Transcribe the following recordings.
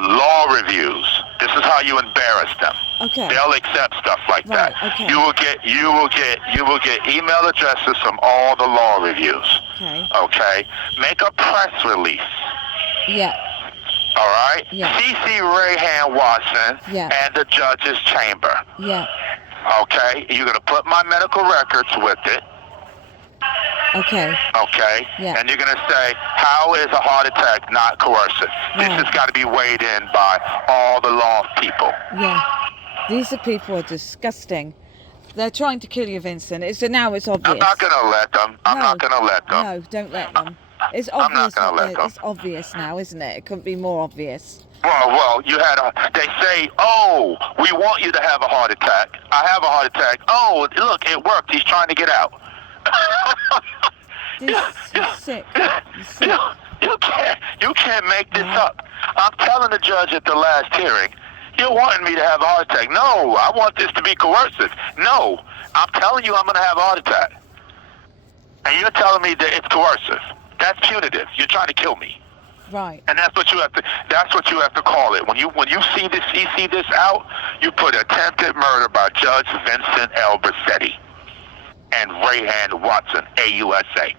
law reviews. This is how you embarrass them. Okay. They'll accept stuff like Right, that. okay. You will get email addresses from all the law reviews. Okay. Okay. Make a press release. Yeah. All right. Yeah. CC Rayhan Watson Yeah. and the judge's chamber. Yeah. Okay. You're gonna put my medical records with it. Okay. Okay. Yeah. And you're gonna say, how is a heart attack not coercive? This Right. has got to be weighed in by all the law people. Yeah. These are people are disgusting. They're trying to kill you, Vincent. Now it's obvious. I'm not gonna let them. I'm No. not gonna let them. No, don't let them. It's I'm not obvious. gonna let them. It's obvious now, isn't it? It couldn't be more obvious. Well, they say, oh, we want you to have a heart attack. I have a heart attack. Oh, look, it worked. He's trying to get out. You're sick. You're sick. You can't make this up. I'm telling the judge at the last hearing, you're wanting me to have a heart attack. No, I want this to be coercive. No, I'm telling you I'm going to have a heart attack. And you're telling me that it's coercive. That's punitive. You're trying to kill me. Right. And that's what you have to call it. When you see this out, you put attempted murder by Judge Vincent L. Brissetti and Rayhan Watson, AUSA.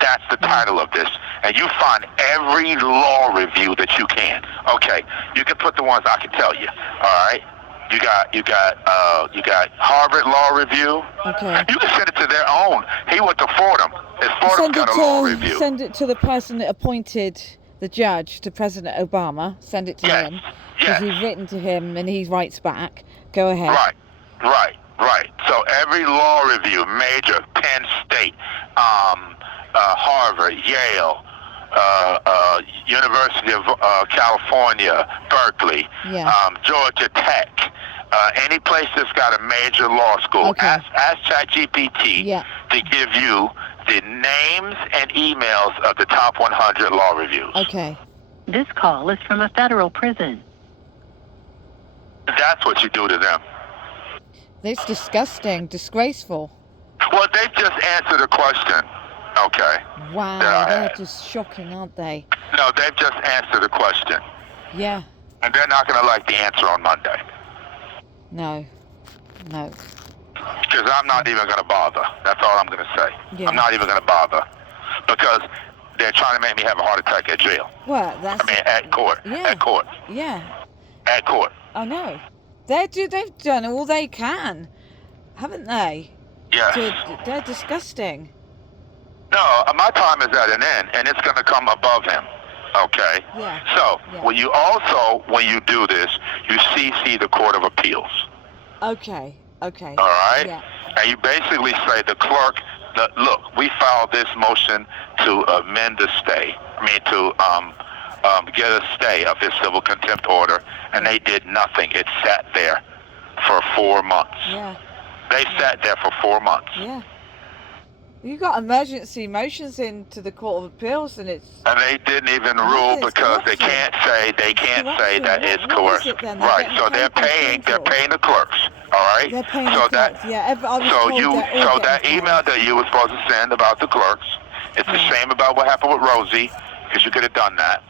That's the title of this. And you find every law review that you can. Okay, you can put the ones I can tell you. All right. You got Harvard Law Review. Okay. You can send it to their own. He went to Fordham. Fordham got a law review. Send it to the person that appointed the judge to President Obama. Send it to him. Because he's written to him and he writes back. Go ahead. Right. So every law review, major, Penn State, Harvard, Yale, University of California, Berkeley, Georgia Tech, any place that's got a major law school. Okay. Ask ChatGPT to give you the names and emails of the top 100 law reviews. Okay. This call is from a federal prison. That's what you do to them. It's disgusting, disgraceful. Well, they just answered a question. Okay. Wow, they're just shocking, aren't they? No, they've just answered a question. Yeah. And they're not going to like the answer on Monday. No. Because I'm not even going to bother. That's all I'm going to say. Yeah. I'm not even going to bother. Because they're trying to make me have a heart attack at jail. Well, at court. Yeah. At court. Yeah. At court. I know. They've done all they can, haven't they? Yeah. They're disgusting. No, my time is at an end, and it's going to come above him. Okay? Yeah. So, when you do this, you CC the Court of Appeals. Okay. All right? Yeah. And you basically say the clerk, look, we filed this motion to amend the stay. To get a stay of his civil contempt order, and they did nothing. It sat there for 4 months. Yeah. They sat there for 4 months. Yeah. You got emergency motions into the Court of Appeals, and it's. And they didn't even rule because they can't say that it's coercive. Right. So they're paying the clerks. All right. They're paying the clerks. So that email that you were supposed to send about the clerks, it's the same about what happened with Rosie, because you could have done that.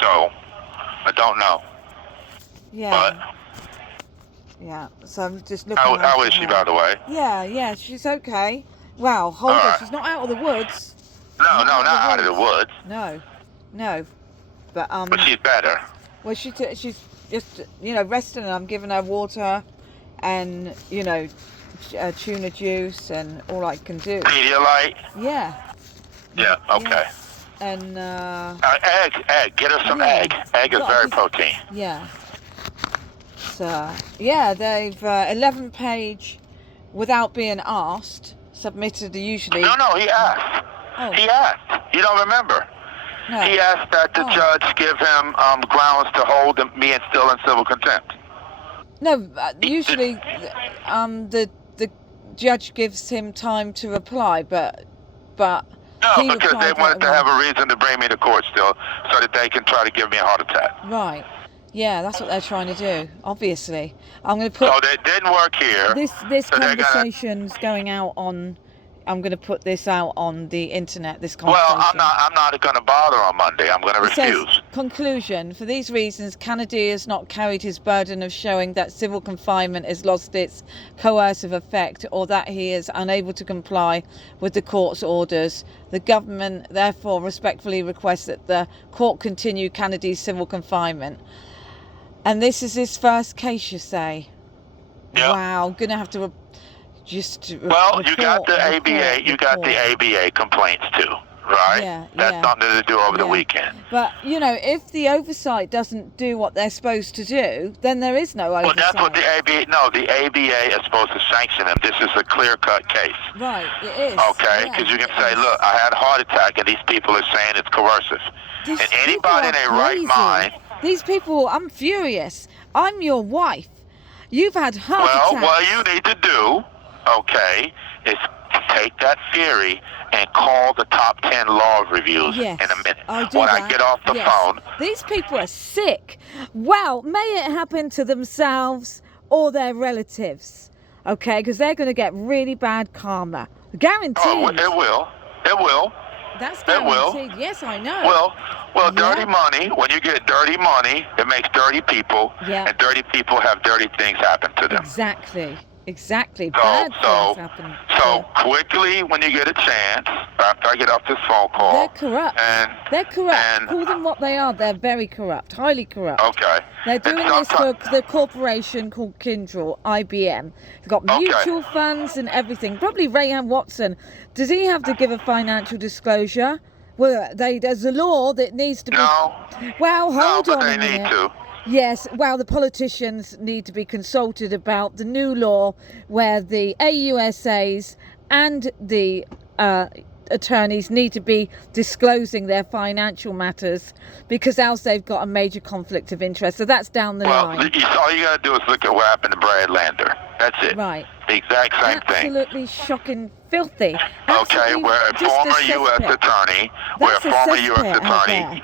So I don't know. Yeah. But. Yeah, so I'm just looking. How is she, by the way? Yeah, she's okay. Wow, hold on, she's not out of the woods. No, not out of the woods. No, but she's better. Well, she's just resting, and I'm giving her water, and tuna juice, and all I can do. Pedialyte. Yeah. Yeah. Okay. Yeah. And egg. Get her some egg. Egg is very protein. Yeah. They've 11-page without being asked submitted usually. No, he asked. Oh. He asked. You don't remember? No. He asked that the judge give him grounds to hold me and still in civil contempt. No, usually the judge gives him time to reply, but no, because they wanted to have a reason to bring me to court still, so that they can try to give me a heart attack. Right. Yeah, that's what they're trying to do. Obviously, I'm going to put. So it didn't work here. This conversation's going out on I'm going to put this out on the internet, this conversation. Well, I'm not going to bother on Monday. I'm going to It says, refuse. conclusion, for these reasons, Kennedy has not carried his burden of showing that civil confinement has lost its coercive effect or that he is unable to comply with the court's orders. The government therefore respectfully requests that the court continue Kennedy's civil confinement. And this is his first case, you say? Yep. Wow, I'm going to have to Well, you got the ABA complaints too, right? Yeah, That's yeah. something to do over the Yeah. weekend. But, you know, if the oversight doesn't do what they're supposed to do, then there is no oversight. Well, that's what the ABA is supposed to sanction them. This is a clear-cut case. Right, it is. Okay? Because you can say, look, I had a heart attack, and these people are saying it's coercive. These And people anybody in are their right crazy. mind... These people, I'm furious. I'm your wife. You've had heart Well, attacks. what you need to do, okay, is take that theory and call the top 10 law reviews Yes, in a minute. I'll do when that. I get off the Yes. phone, These people are sick. Well, may it happen to themselves or their relatives, okay? Because they're going to get really bad karma. Guaranteed. oh, it will. It will. That's it will. guaranteed. Yes, I know. Well, Yeah. dirty money, when you get dirty money, it makes dirty people, Yeah. and dirty people have dirty things happen to them. Exactly. Exactly. So, Bad so, things happen. so quickly when you get a chance, after I get off this phone call, They're corrupt. and They're corrupt. and- Call them what they are. They're very corrupt. Highly corrupt. okay, They're and doing this for sometimes- the corporation called Kyndryl, IBM. They've got Okay. mutual funds and everything. Probably Rayan Watson. Does he have to give a financial disclosure? Well, there's a law that needs to be... No, Well, no, hold but on they a need minute. to. Yes, well, the politicians need to be consulted about the new law where the AUSAs and the attorneys need to be disclosing their financial matters because else they've got a major conflict of interest. So that's down the Well, line. all you got to do is look at what happened to Brad Lander. That's it. Right. The exact same thing. Absolutely shocking, filthy. Okay, Absolutely where a just former a U.S. cesspit. attorney, That's a cesspit out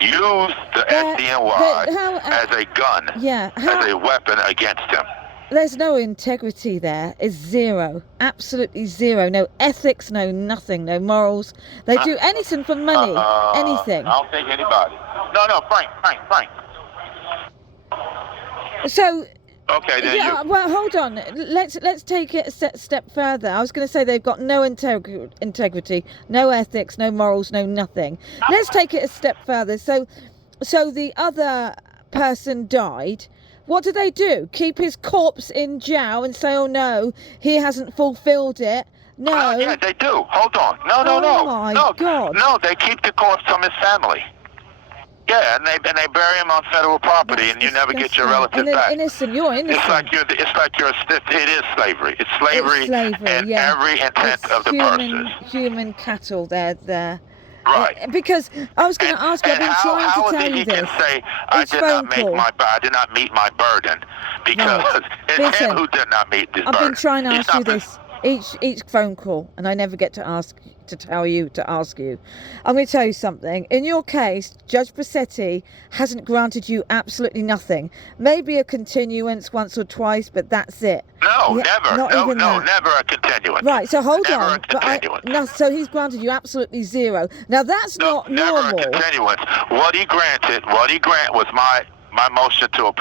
use the They're- SDNY how- as a gun, Yeah, as a weapon against him. there's no integrity there. It's zero. Absolutely zero. No ethics, no nothing, no morals. They do anything for money. Anything. I don't think anybody. No, Frank. So, Okay, then yeah, you. well, hold on. Let's take it a step further. I was going to say they've got no integrity, no ethics, no morals, no nothing. Let's take it a step further. So the other person died. What do they do? Keep his corpse in jail and say, "Oh no, he hasn't fulfilled it." No. Yeah, they do. Hold on. No. Oh, my God. No, they keep the corpse from his family. Yeah, and they bury him on federal property, and you never get your relative and back. Innocent. You're innocent. It is slavery. It's slavery, It's slavery, and yeah. every intent It's of the person. human cattle. They're Right. because I was going to ask you. I've been trying how to is tell it you he this. can say I Each did phone not call. I did not meet my burden because Right. it's Listen, him who did not meet this I've burden. been trying to He's ask you not been- this each phone call, and I never get to ask you. I'm going to tell you something. In your case, Judge Bassetti hasn't granted you absolutely nothing. Maybe a continuance once or twice, but that's it. No, Yeah, never. not No, even that. never a continuance. Right, so hold Never on. a continuance. So he's granted you absolutely zero. Now that's No, not never normal. a continuance. What he granted was my motion to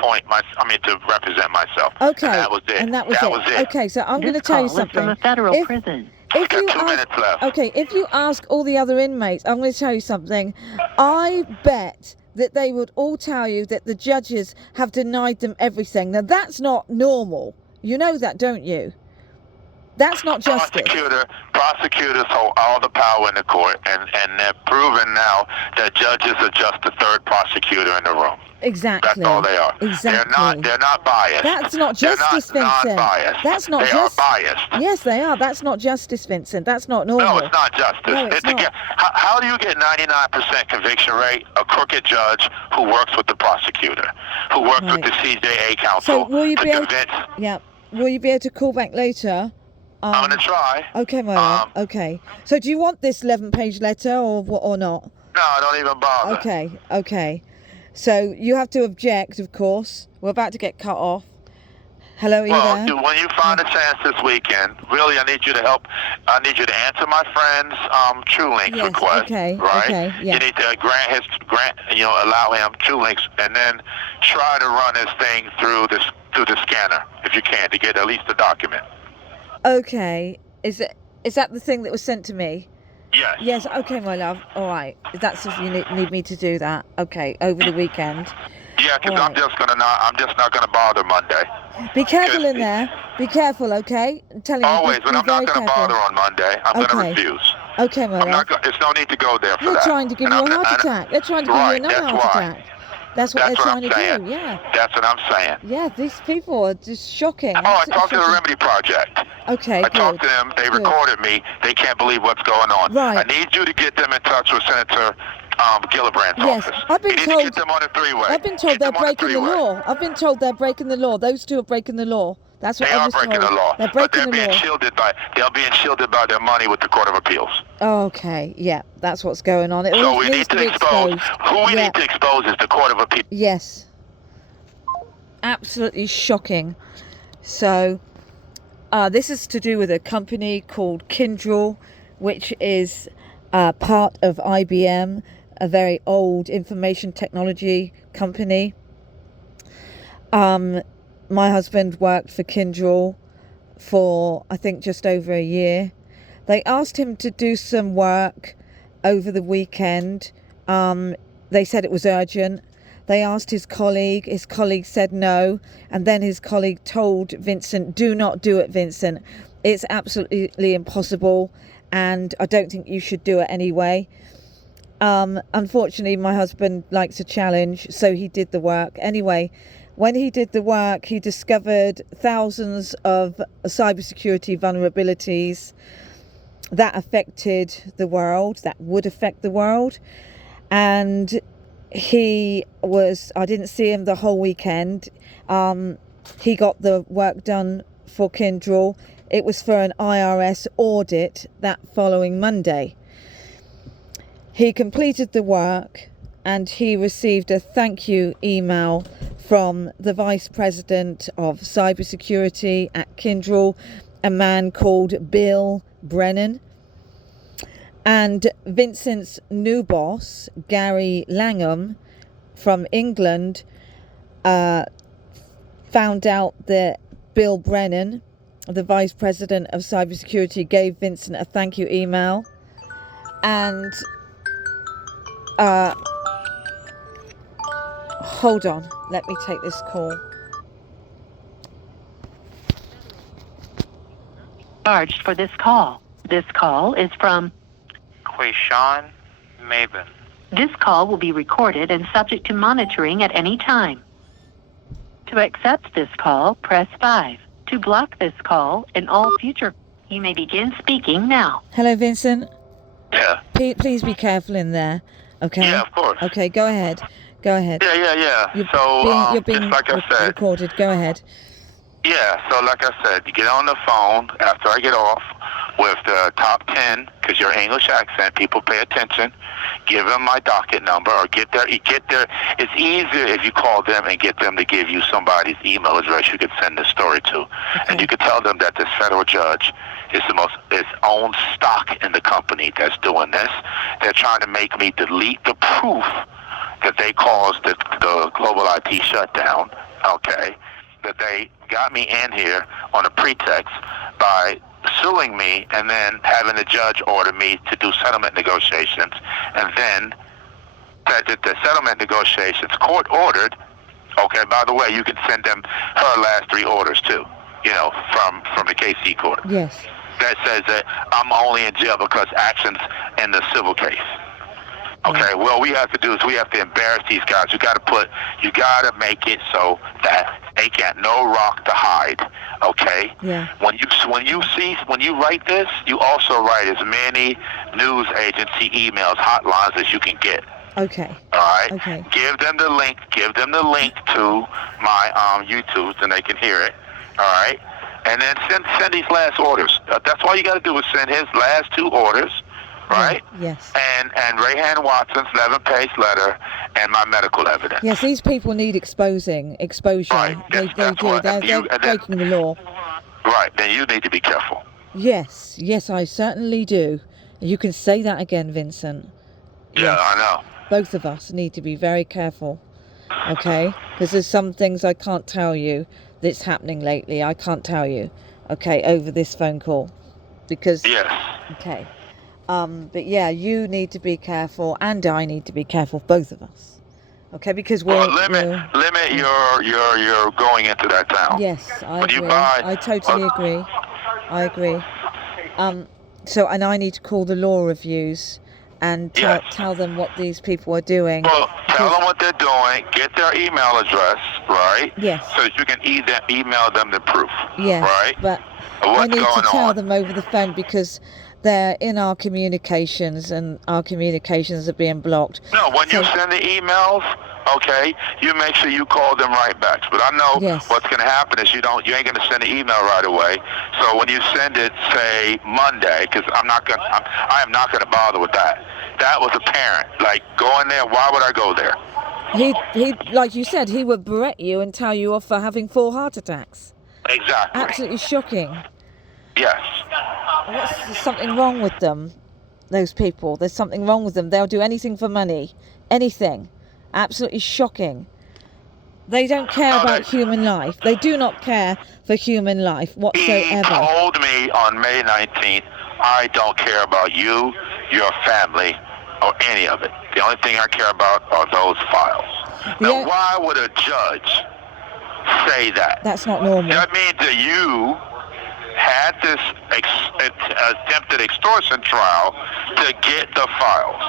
to represent myself. Okay. And that was it. And that was it. Okay, so I'm going to This tell you call is from something. a federal If- prison. I If got you 2 ask, minutes left. okay, if you ask all the other inmates, I'm going to tell you something. I bet that they would all tell you that the judges have denied them everything. Now that's not normal. You know that, don't you? That's not justice. Prosecutors hold all the power in the court, and they're proven now that judges are just the third prosecutor in the room. Exactly. That's all they are. Exactly. They're not biased. That's not They're justice, not Vincent. non-biased. That's not they just- are biased. Yes, they are. That's not justice, Vincent. That's not normal. No, it's not justice. No, it's not. How do you get 99% conviction rate? A crooked judge who works with the prosecutor, who works with Right. the CJA So counsel will you to be able? convince. Yeah. Will you be able to call back later? I'm gonna try. Okay, Moira. Okay. So do you want this 11-page letter or not? No, don't even bother. Okay. So you have to object, of course. We're about to get cut off. Hello, are you Well, there? when you find a chance this weekend, really, I need you to help. I need you to answer my friend's TrueLinks Yes, request. okay, Right? okay, yeah. You need to allow him TrueLinks, and then try to run his thing through the scanner if you can to get at least the document. Okay, is that the thing that was sent to me? Yes. Yes, okay, my love. All right, that's if you need me to do that. Okay, over the weekend. Yeah, because All I'm just not gonna bother Monday. Be careful in there. Be careful, okay? I'm telling you, Always, be but I'm very not gonna careful. bother on Monday. I'm gonna Okay. refuse. Okay, my I'm love. not. There's no need to go there for They're that. trying to give And you I'm a gonna- heart and- attack. They're trying to give you Right, another that's heart why. attack. That's what they're That's what trying I'm to saying. do. Yeah. That's what I'm saying. Yeah, these people are just shocking. Oh, I absolutely talked to the shocking. Remedy Project. Okay, I good. talked to them. They Good. recorded me. They can't believe what's going on. Right. I need you to get them in touch with Senator Gillibrand's Yes, office. I've been you need told- to get them on a three-way. I've been told Get they're them on a breaking the three-way. law. I've been told they're breaking the law. Those two are breaking the law. That's what They I are was breaking told. the law, They're but breaking they're the being law. they're being shielded by their money with the Court of Appeals. Okay, yeah, that's what's going on. It So all we needs need to to be expose. exposed. Who we Yeah. need to expose is the Court of Appeals. Yes. Absolutely shocking. So, this is to do with a company called Kyndryl, which is part of IBM, a very old information technology company. My husband worked for Kyndryl for, I think, just over a year. They asked him to do some work over the weekend. They said it was urgent. They asked his colleague said no, and then his colleague told Vincent, do not do it, Vincent. It's absolutely impossible, and I don't think you should do it anyway. Unfortunately, my husband likes a challenge, so he did the work. Anyway, when he did the work, he discovered thousands of cybersecurity vulnerabilities that affected the world, that would affect the world. And I didn't see him the whole weekend. He got the work done for Kyndryl. It was for an IRS audit that following Monday. He completed the work and he received a thank you email from the Vice President of Cybersecurity at Kyndryl, a man called Bill Brennan. And Vincent's new boss, Gary Langham, from England, found out that Bill Brennan, the Vice President of Cybersecurity, gave Vincent a thank you email. And hold on, let me take this call. Charged for this call. This call is from. Quayshawn Mabin. This call will be recorded and subject to monitoring at any time. To accept this call, press 5. To block this call and all future, you may begin speaking now. Hello, Vincent. Yeah. Please be careful in there. Okay. Yeah, of course. Okay, go ahead. Go ahead. Yeah. You're So being just like I said. recorded. Go ahead. Yeah. So like I said, you get on the phone after I get off with the top 10, because your English accent, people pay attention. Give them my docket number, or get their. It's easier if you call them and get them to give you somebody's email address you could send the story to, and you could tell them that this federal judge is his own stock in the company that's doing this. They're trying to make me delete the proof that they caused the global IT shutdown. Okay, that they got me in here on a pretext by suing me and then having the judge order me to do settlement negotiations, and then that the settlement negotiations court ordered. Okay, by the way, you can send them her last 3 orders too, from the KC court. Yes. That says that I'm only in jail because actions in the civil case. Okay, well, we have to do is we have to embarrass these guys. You got to make it so that they got no rock to hide. Okay. Yeah. When you write this, you also write as many news agency emails, hotlines as you can get. Okay. All right. Okay. Give them the link to my YouTube, and they can hear it. All right. And then send these last orders. That's all you got to do is send his last 2 orders. Right? Yeah. Yes. And Rayhan Watson's 11-page letter and my medical evidence. Yes, these people need exposure. Right. They That's do. what- They're and then- breaking the law. Right. Then you need to be careful. Yes, I certainly do. You can say that again, Vincent. Yeah, Yes. I know. Both of us need to be very careful, okay? Because there's some things I can't tell you that's happening lately. I can't tell you, okay, over this phone call. Because, Yes. okay. But yeah, you need to be careful, and I need to be careful, both of us. Okay, because Well, limit your going into that town. Yes, I When you agree. buy- I totally agree. I agree. So, and I need to call the law reviews and Yes. tell them what these people are doing. Well, tell Because- them what they're doing. Get their email address, right? Yes. So that you can email them the proof. Yes, Right. but Of what's I need going to tell on. them over the phone because they're in our communications and our communications are being blocked. No, when you So- send the emails, okay, you make sure you call them right back. But I know Yes. what's going to happen is you ain't going to send an email right away. So when you send it, say Monday, because I am not going to bother with that. That was apparent. Like, go in there. Why would I go there? He, like you said, he would berate you and tell you off for having 4 heart attacks. Exactly. Absolutely shocking. Yes. There's something wrong with them, those people. There's something wrong with them. They'll do anything for money. Anything. Absolutely shocking. They don't care No, about they- human life. They do not care for human life He whatsoever. told me on May 19th, I don't care about you, your family, or any of it. The only thing I care about are those files. Now, Yeah. why would a judge say that? That's not normal. That means that you had this attempted extortion trial to get the files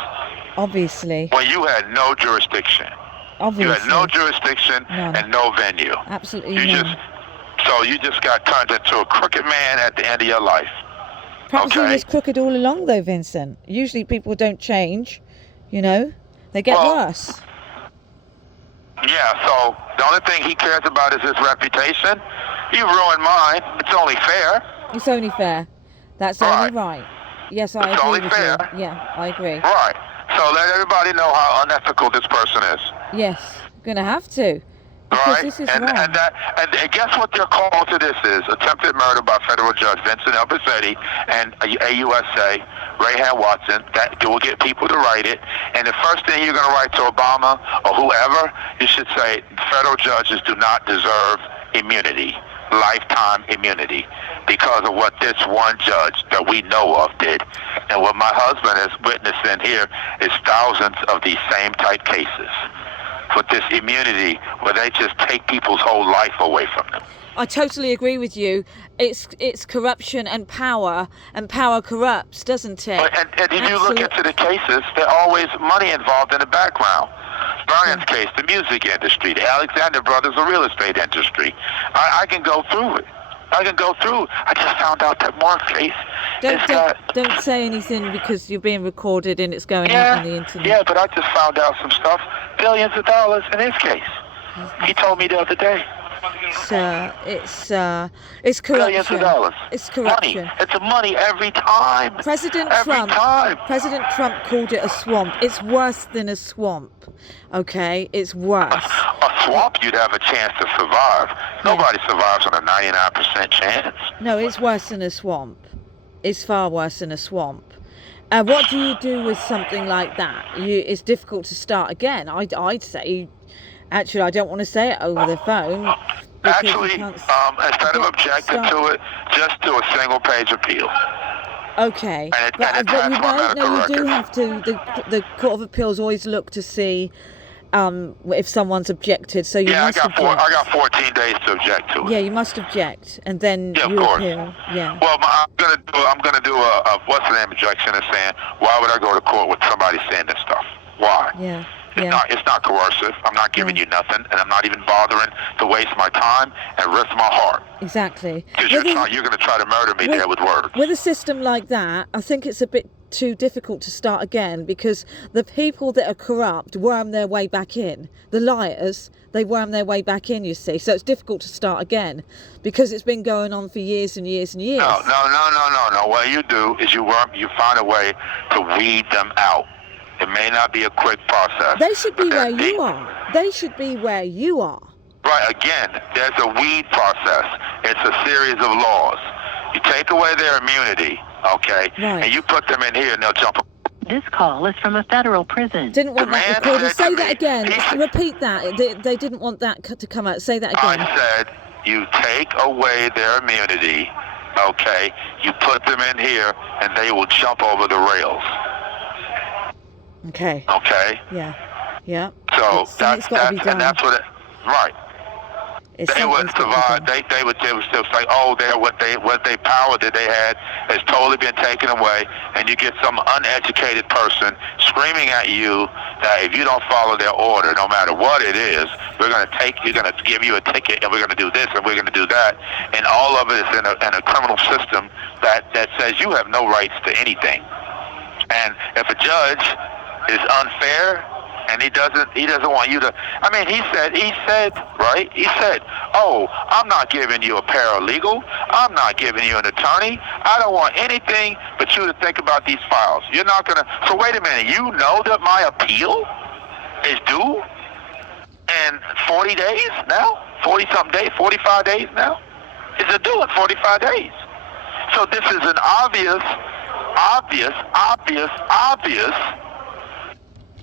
Obviously. when you had no jurisdiction. You Obviously. had no jurisdiction None. and no venue. Absolutely You none. you just got turned into a crooked man at the end of your life. Perhaps he okay. was crooked all along, though, Vincent. Usually people don't change, you know. They get Well, worse. Yeah, so the only thing he cares about is his reputation. You ruined mine. It's only fair. It's only fair. That's only right. Yes, I It's agree only with fair. you. Yeah, I agree. Right. So let everybody know how unethical this person is. Yes, gonna have to. Because Right? this is and, wrong. and guess what their call to this is? Attempted murder by federal judge Vincent Albersetti and AUSA Rayhan Watson. That will get people to write it. And the first thing you're going to write to Obama or whoever, you should say federal judges do not deserve immunity, lifetime immunity, because of what this one judge that we know of did. And what my husband is witnessing here is thousands of these same type cases with this immunity where they just take people's whole life away from them. I totally agree with you. It's corruption and power corrupts, doesn't it? And if you look into the cases, there's always money involved in the background. Vernon's case, the music industry, the Alexander Brothers, the real estate industry. I can go through it. I just found out that Mark case Don't say anything because you're being recorded and it's going out on the internet. Yeah, but I just found out some stuff. Billions of dollars in his case. He told me the other day. It's Billions corruption. of dollars. It's corruption. Money. It's money every time. President Every Trump called it a swamp. It's worse than a swamp. Okay, it's worse. A swamp, you'd have a chance to survive. Nobody survives on a 99% chance. No, it's worse than a swamp. It's far worse than a swamp. What do you do with something like that? It's difficult to start again. I'd say, actually, I don't want to say it over the phone. because you Actually, can't instead of objecting to it, just do a single-page appeal. Okay, And but attach my you medical do record. have to. The Court of Appeals always look to see if someone's objected. So you Yeah, I must object. got 14 days to object to it. Yeah, you must object, and then Yeah, of you course. appeal. Yeah. Well, I'm gonna do a what's the name objection is saying, why would I go to court with somebody saying this stuff? Why? Yeah. It's not coercive. I'm not giving you nothing, and I'm not even bothering to waste my time and risk my heart. Exactly. Because you're going to try to murder me there with words. With a system like that, I think it's a bit too difficult to start again because the people that are corrupt worm their way back in. The liars, they worm their way back in, you see. So it's difficult to start again because it's been going on for years and years and years. No. What you do is you find a way to weed them out. It may not be a quick process. They should be but where that you are. They should be where you are. Right, again, there's a weed process. It's a series of laws. You take away their immunity, okay, Right. and you put them in here and they'll jump. This call is from a federal prison. Didn't want that man recorded. said Say to that me, again. he said- Repeat that. They didn't want that to come out. Say that again. I said, you take away their immunity, okay, you put them in here and they will jump over the rails, Okay. okay? Yeah. Yeah. So It's gotta be done. and that's what it, right. It's They wouldn't something's gotta be survive. done. They would still say, oh, what they power that they had has totally been taken away, and you get some uneducated person screaming at you that if you don't follow their order, no matter what it is, we're going to give you a ticket, and we're going to do this, and we're going to do that, and all of it is in a criminal system that says you have no rights to anything. And if a judge is unfair, and he doesn't want you to, I mean, he said, right? He said, oh, I'm not giving you a paralegal. I'm not giving you an attorney. I don't want anything but you to think about these files. You're not going to, so wait a minute, you know that my appeal is due in 40 days now? 40-something days, 45 days now? It's due in 45 days. So this is an obvious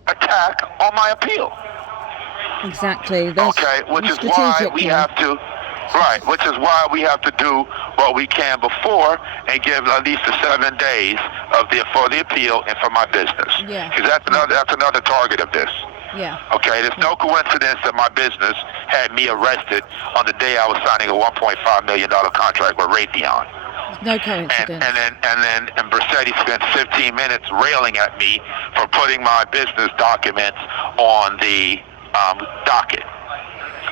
attack on my appeal. Exactly. That's Okay, which is why strategic, we yeah. have to, right, which is why we have to do what we can before and give at least the 7 days for the appeal and for my business. Yeah. Because that's another target of this. Yeah. Okay, there's no coincidence that my business had me arrested on the day I was signing a $1.5 million contract with Raytheon. No And coincidence. then Bracetti spent 15 minutes railing at me for putting my business documents on the docket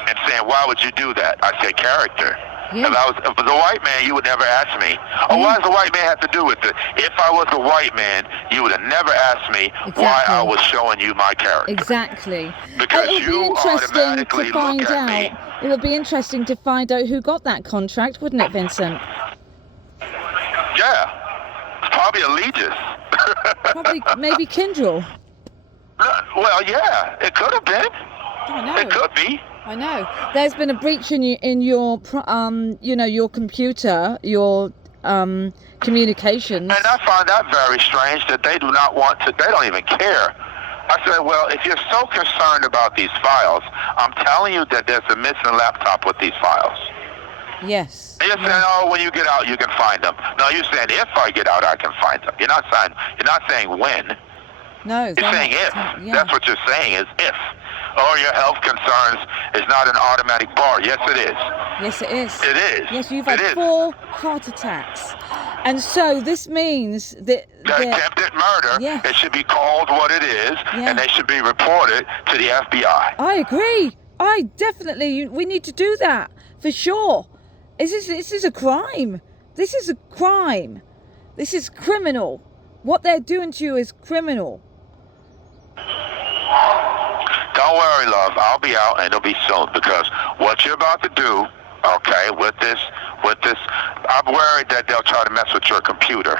and saying, "Why would you do that?" I said, "Character." Yeah. If I was a white man, you would never ask me. Oh, what does the white man have to do with it? If I was a white man, you would have never asked me why Exactly. I was showing you my character. Exactly. Because It would be you interesting automatically to find look at out. me. It would be interesting to find out who got that contract, wouldn't it, Vincent? Yeah, it's probably Allegis. Probably, maybe Kindrel. Well, yeah, it could have been. I know. It could be. I know. There's been a breach in your your computer, your communications. And I find that very strange that they do not want to, they don't even care. I said, well, if you're so concerned about these files, I'm telling you that there's a missing laptop with these files. Yes. And you're saying, oh, when you get out, you can find them. No, you're saying if I get out, I can find them. You're not saying when. No. You're they're saying not- if. Yeah. That's what you're saying is if. Or your health concerns is not an automatic bar. Yes, it is. Yes, it is. It is. Yes, you've It had is. 4 heart attacks, and so this means that Attempted murder, Yes. it should be called what it is, Yeah. and they should be reported to the FBI. I agree. We need to do that for sure. This is a crime. This is a crime. This is criminal. What they're doing to you is criminal. Don't worry, love. I'll be out, and it'll be soon, because what you're about to do, okay, with this, I'm worried that they'll try to mess with your computer.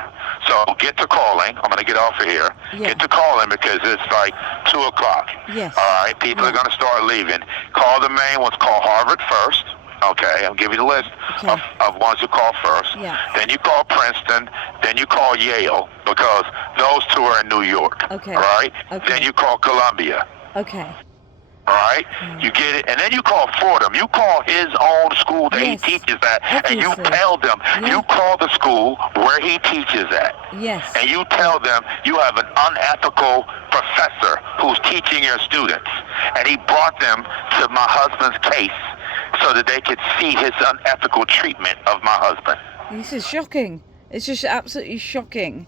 So get to calling. I'm going to get off of here. Yeah. Get to calling because it's like 2 o'clock. Yes. All right? People are going to start leaving. Call the main ones. Call Harvard first. Okay, I'll give you the list Okay. of ones you call first. Yeah. Then you call Princeton. Then you call Yale because those 2 are in New York. Okay. All right? Okay. Then you call Columbia. Okay. All right? You get it? And then you call Fordham. You call his own school that Yes. he teaches at. And you Obviously. tell them, Yeah. you call the school where he teaches at. Yes. And you tell them you have an unethical professor who's teaching your students. And he brought them to my husband's case so that they could see his unethical treatment of my husband. This is shocking. It's just absolutely shocking.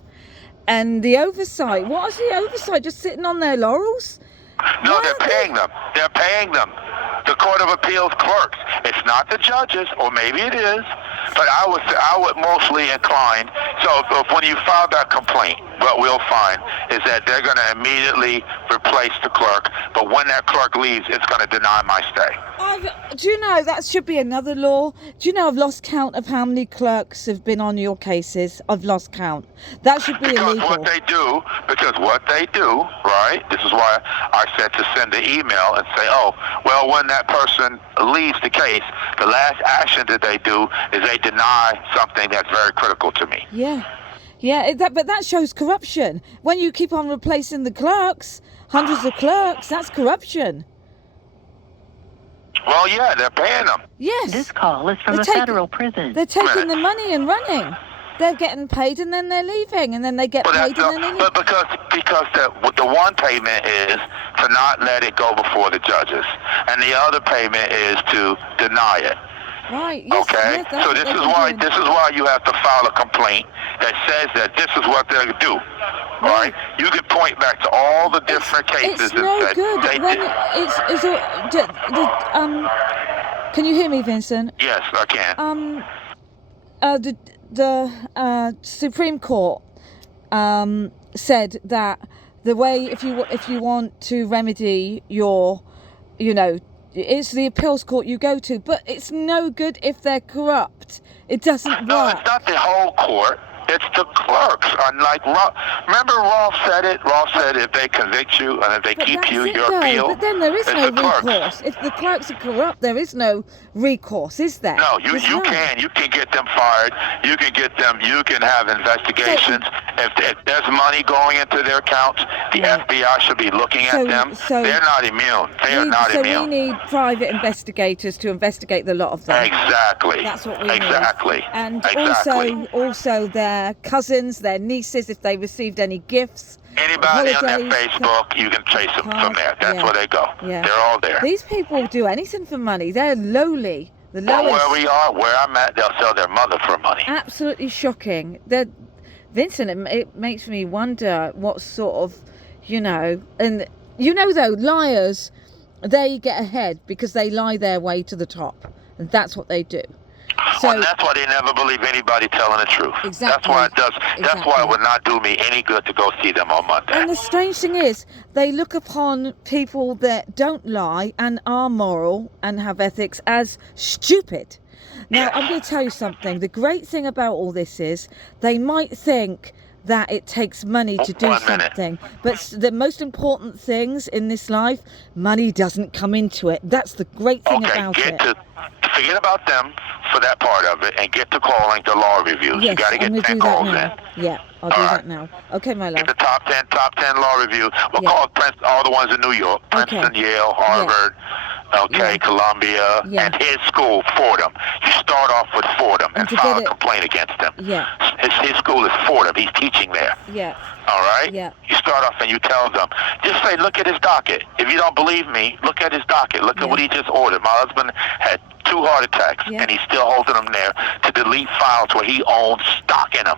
And the oversight. What is the oversight? Just sitting on their laurels? No, Why they're are they- paying them. They're paying them. The Court of Appeals clerks. It's not the judges, or maybe it is, but I would mostly incline So when you file that complaint, what we'll find is that they're going to immediately replace the clerk. But when that clerk leaves, it's going to deny my stay. Do you know that should be another law? Do you know I've lost count of how many clerks have been on your cases? I've lost count. That should be Because illegal. what they do, right? This is why I said to send an email and say, oh, well, when that person leaves the case, the last action that they do is they deny something that's very critical to me. Yeah, but that shows corruption. When you keep on replacing the clerks, hundreds of clerks, that's corruption. Well, yeah, they're paying them. Yes. This call is from They're a taking- federal prison. They're taking the money and running. They're getting paid and then they're leaving, and then they get But paid that's and then they leave. but because the one payment is to not let it go before the judges, and the other payment is to deny it. Right. Yes, Okay, yes, that's so what this they've is been why doing. you have to file a complaint that says that this is what they do. All right, you can point back to all the different cases It's no that good they when did. Can you hear me, Vincent? Yes, I can. The Supreme Court said that the way if you want to remedy your, it's the appeals court you go to, but it's no good if they're corrupt. It doesn't No, work. it's not the whole court. It's the clerks. Unlike remember Rolf said it. Rolf said if they convict you and if they But keep that's you, it, your though. appeal. But then there is it's no the clerks. recourse. If the clerks are corrupt, there is no recourse, is there? No, you There's none. You can get them fired. You can have investigations. If there's money going into their accounts, the Right. FBI should be looking So- at them. so They're not immune. They are not So immune. we need private investigators to investigate the lot of them. Exactly. That's what we Exactly. need. And exactly. also their cousins, their nieces, if they received any gifts. Anybody on their holidays, Facebook, you can chase them from cards, there. That's yeah. where they go. Yeah. They're all there. These people do anything for money. They're lowly. The Well, lowest. where I'm at, they'll sell their mother for money. Absolutely shocking. Vincent, it makes me wonder what sort of, and though, liars, they get ahead because they lie their way to the top. And that's what they do. So, Well, that's why they never believe anybody telling the truth. Exactly. That's why it does. That's why Exactly. it would not do me any good to go see them on Monday. and the strange thing is, they look upon people that don't lie and are moral and have ethics as stupid. Now, I'm going to tell you something. The great thing about all this is they might think that it takes money to do 1 minute. something, but the most important things in this life, money doesn't come into it. That's the great thing about it. Forget about them for that part of it and get to calling the law reviews. Yes, You got to I'm get going to 10 do that calls now. in. Yeah, I'll do All that right. now. Okay, my love. Get the top 10 law reviews. We'll Yeah. call all the ones in New York. Okay. Princeton, Yale, Harvard, Yeah. Columbia, Yeah. and his school, Fordham. You start off with Fordham and to file get a it- complaint against him. Yeah, His school is Fordham. He's teaching there. yeah, All right? Yeah. You start off and you tell them, just say, look at his docket. If you don't believe me, look at his docket. Look Yeah. at what he just ordered. My husband had 2 heart attacks, Yeah. and he's still holding them there to delete files where he owns stock in them.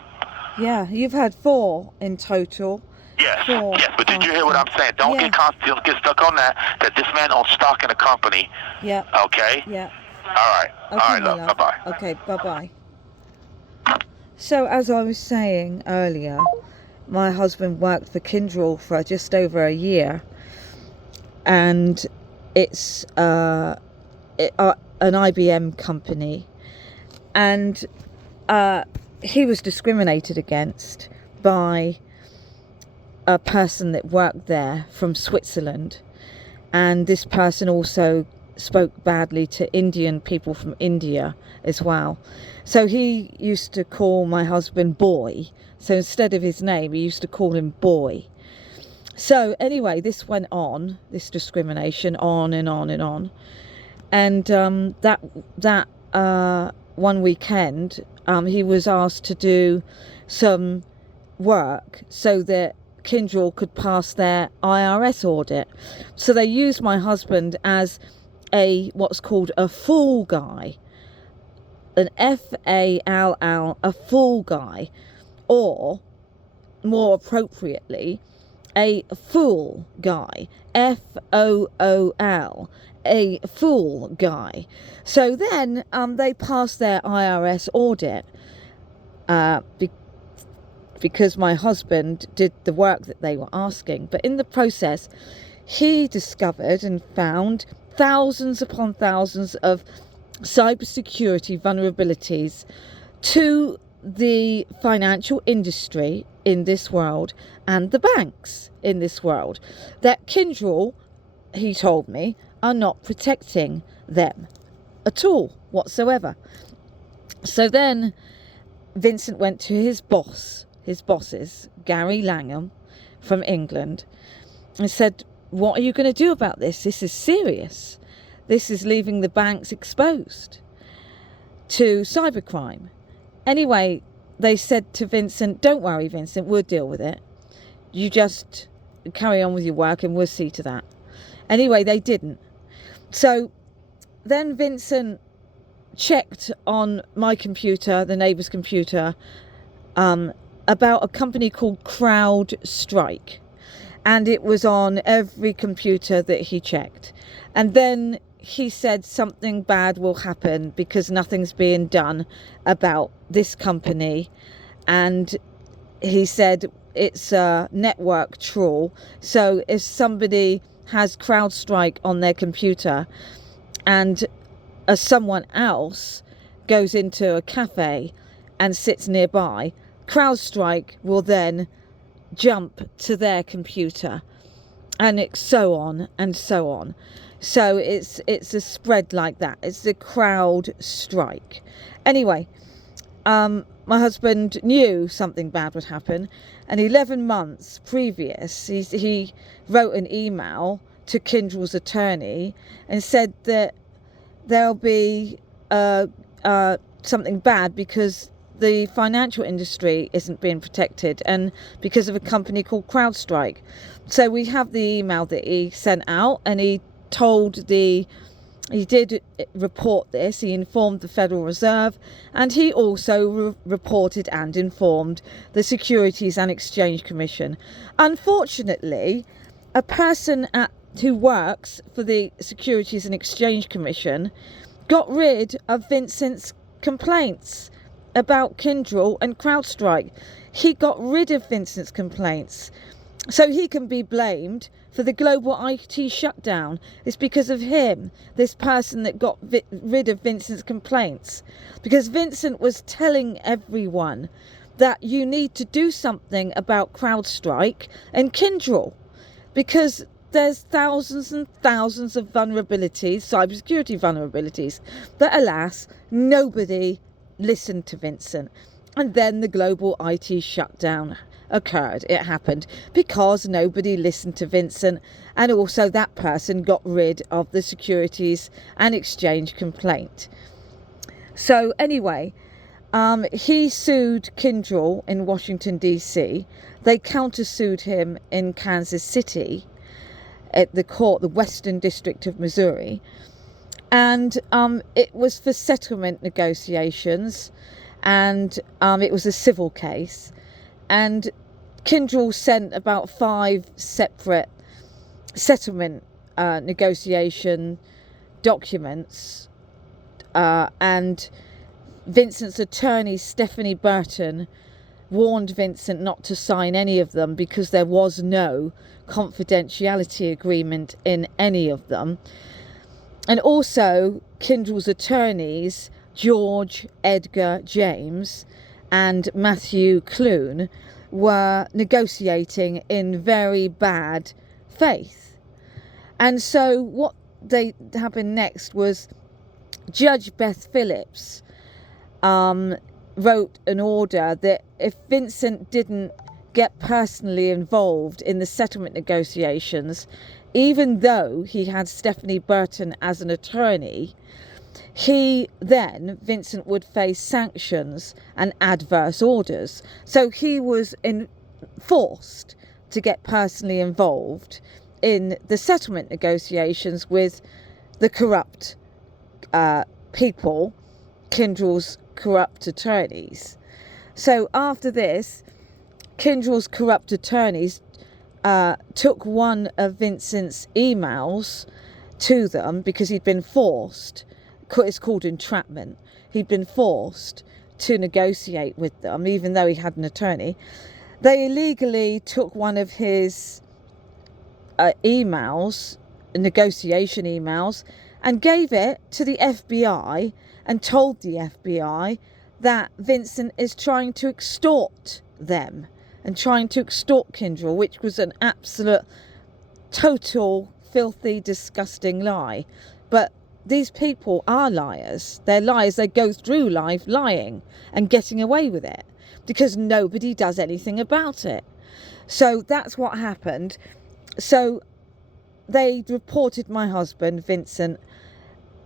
yeah. You've had 4 in total. Yes, Sure. yes, but did you hear what I'm saying? Don't Yeah. get stuck on that this man owns stock in a company, Yeah, okay? yeah. All right. Okay, All right, my love. love. Bye-bye. Okay, bye-bye. So, as I was saying earlier, my husband worked for Kyndryl for just over a year, and it's an IBM company, and he was discriminated against by a person that worked there from Switzerland, and this person also spoke badly to Indian people from India as well. So he used to call my husband Boy. So instead of his name, he used to call him Boy. So anyway, this went on, this discrimination, on and on and on. And that one weekend, he was asked to do some work so that Kyndryl could pass their IRS audit. So they used my husband as what's called a fool guy, an FALL, a fool guy, or more appropriately, a fool guy, FOOL, a fool guy. So then they passed their IRS audit because my husband did the work that they were asking. But in the process, he discovered and found thousands upon thousands of cybersecurity vulnerabilities to the financial industry in this world and the banks in this world, that Kyndryl, he told me, are not protecting them at all whatsoever. So then Vincent went to his bosses, Gary Langham from England, and said, what are you going to do about this? This is serious. This is leaving the banks exposed to cybercrime. Anyway, they said to Vincent, don't worry, Vincent, we'll deal with it. You just carry on with your work and we'll see to that. Anyway, they didn't. So then Vincent checked on my computer, the neighbour's computer, about a company called CrowdStrike. And it was on every computer that he checked. And then he said something bad will happen because nothing's being done about this company. And he said it's a network trawl. So if somebody has CrowdStrike on their computer and someone else goes into a cafe and sits nearby, CrowdStrike will then jump to their computer, and it's so on and so on. So it's a spread like that. It's the CrowdStrike. Anyway, my husband knew something bad would happen, and 11 months previous, he wrote an email to Kyndryl's attorney and said that there'll be something bad because the financial industry isn't being protected, and because of a company called CrowdStrike. So we have the email that he sent out, and he did report this. He informed the Federal Reserve, and he also reported and informed the Securities and Exchange Commission. Unfortunately, a person who works for the Securities and Exchange Commission got rid of Vincent's complaints about Kyndryl and CrowdStrike. He got rid of Vincent's complaints. So he can be blamed for the global IT shutdown. It's because of him, this person that got rid of Vincent's complaints. Because Vincent was telling everyone that you need to do something about CrowdStrike and Kyndryl, because there's thousands and thousands of vulnerabilities, cybersecurity vulnerabilities, that alas, nobody listened to Vincent. And then the global IT shutdown occurred. It happened because nobody listened to Vincent, and also that person got rid of the Securities and Exchange complaint. So anyway, he sued Kyndryl in Washington DC. They countersued him in Kansas City at the court, the Western District of Missouri. And it was for settlement negotiations, and it was a civil case. And Kyndryl sent about 5 separate settlement negotiation documents, and Vincent's attorney, Stephanie Burton, warned Vincent not to sign any of them because there was no confidentiality agreement in any of them. And also, Kyndryl's attorneys, George Edgar James and Matthew Clune, were negotiating in very bad faith. And so what happened next was Judge Beth Phillips wrote an order that if Vincent didn't get personally involved in the settlement negotiations, even though he had Stephanie Burton as an attorney, Vincent would face sanctions and adverse orders. So he was forced to get personally involved in the settlement negotiations with the corrupt people, Kyndryl's corrupt attorneys. So after this, Kyndryl's corrupt attorneys took one of Vincent's emails to them because he'd been forced. It's called entrapment. He'd been forced to negotiate with them, even though he had an attorney. They illegally took one of his emails, negotiation emails, and gave it to the FBI and told the FBI that Vincent is trying to extort them and trying to extort Kyndryl, which was an absolute, total, filthy, disgusting lie. But these people are liars. They're liars. They go through life lying and getting away with it because nobody does anything about it. So that's what happened. So they reported my husband, Vincent,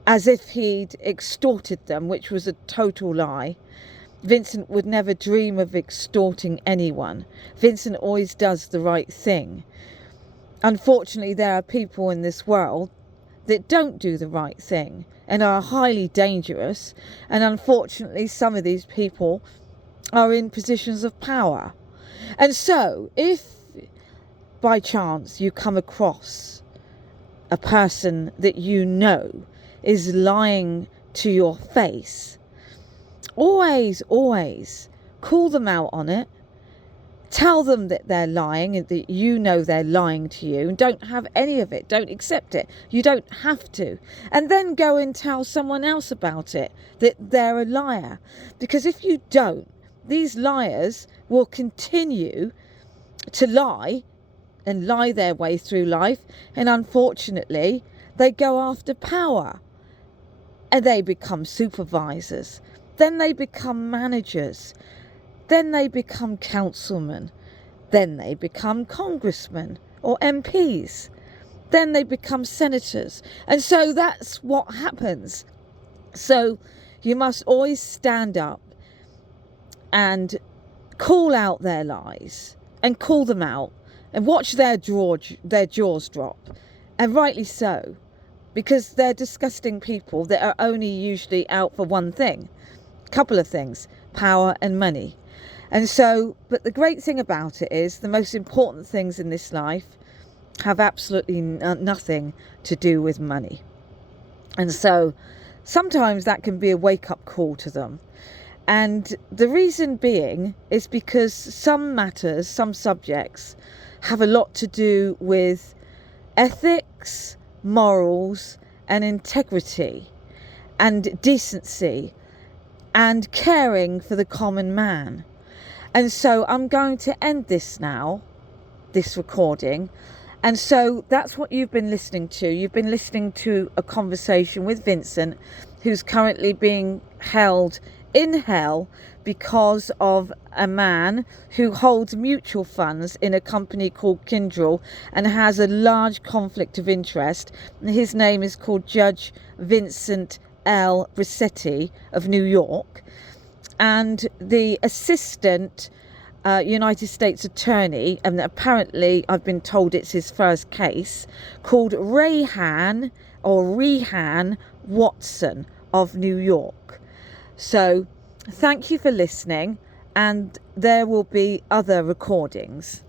as if he'd extorted them, which was a total lie. Vincent would never dream of extorting anyone. Vincent always does the right thing. Unfortunately, there are people in this world that don't do the right thing and are highly dangerous. And unfortunately, some of these people are in positions of power. And so, if by chance you come across a person that you know is lying to your face, always call them out on it. Tell them that they're lying and that you know they're lying to you, and don't have any of it. Don't accept it. You don't have to. And then go and tell someone else about it, that they're a liar. Because if you don't, these liars will continue to lie and lie their way through life. And unfortunately, they go after power. And they become supervisors. Then they become managers. Then they become councilmen. Then they become congressmen or MPs. Then they become senators. And so that's what happens. So you must always stand up and call out their lies and call them out and watch their jaws drop. And rightly so, because they're disgusting people that are only usually out for one thing, couple of things, power and money. And so, but the great thing about it is the most important things in this life have absolutely nothing to do with money. And so sometimes that can be a wake-up call to them. And the reason being is because some matters, some subjects have a lot to do with ethics, morals and integrity and decency and caring for the common man. And so I'm going to end this now, this recording. And so that's what you've been listening to. You've been listening to a conversation with Vincent, who's currently being held in hell because of a man who holds mutual funds in a company called Kyndryl and has a large conflict of interest. His name is called Judge Vincent L. Rossetti of New York. And the assistant United States attorney, and apparently I've been told it's his first case, called Rehan Watson of New York. So thank you for listening, and there will be other recordings.